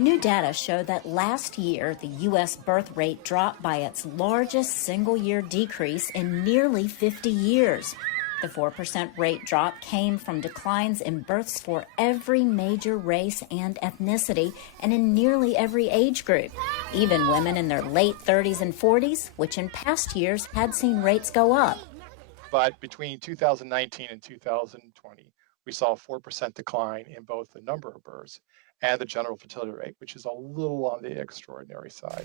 New data show that last year, the U.S. birth rate dropped by its largest single-year decrease in nearly 50 years. The 4% rate drop came from declines in births for every major race and ethnicity and in nearly every age group, even women in their late 30s and 40s, which in past years had seen rates go up. But between 2019 and 2020, we saw a 4% decline in both the number of births and the general fertility rate, which is a little on the extraordinary side.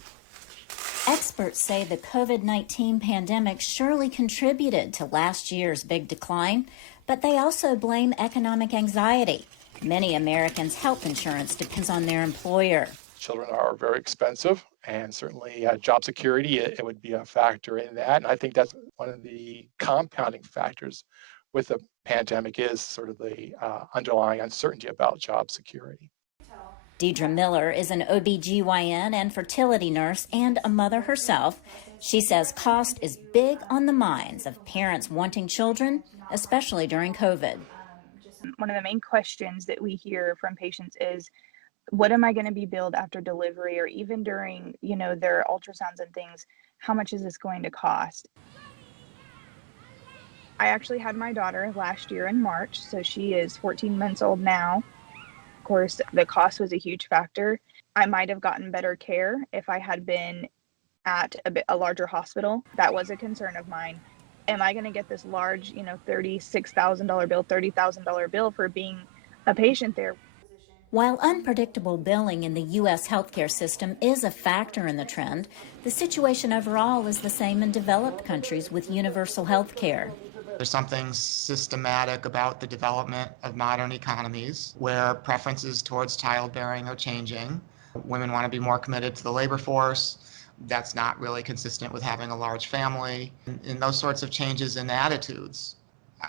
Experts say the COVID-19 pandemic surely contributed to last year's big decline, but they also blame economic anxiety. Many Americans' health insurance depends on their employer. Children are very expensive, and certainly job security, it would be a factor in that. And I think that's one of the compounding factors with the pandemic is sort of the underlying uncertainty about job security. Deidre Miller is an OBGYN and fertility nurse and a mother herself. She says cost is big on the minds of parents wanting children, especially during COVID. One of the main questions that we hear from patients is, what am I going to be billed after delivery, or even during, their ultrasounds and things? How much is this going to cost? I actually had my daughter last year in March, so she is 14 months old now. Of course, the cost was a huge factor. I might have gotten better care if I had been at a larger hospital. That was a concern of mine. Am I going to get this large, $36,000 bill, $30,000 bill for being a patient there? While unpredictable billing in the U.S. healthcare system is a factor in the trend, the situation overall is the same in developed countries with universal health care. There's something systematic about the development of modern economies where preferences towards childbearing are changing. Women want to be more committed to the labor force. That's not really consistent with having a large family. And those sorts of changes in attitudes,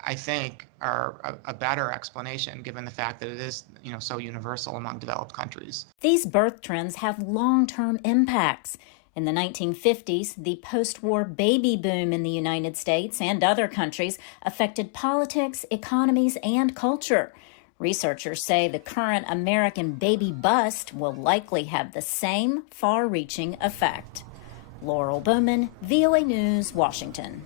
I think, are a better explanation given the fact that it is, so universal among developed countries. These birth trends have long-term impacts. In the 1950s, the post-war baby boom in the United States and other countries affected politics, economies, and culture. Researchers say the current American baby bust will likely have the same far-reaching effect. Laurel, Bowman, VOA News, Washington.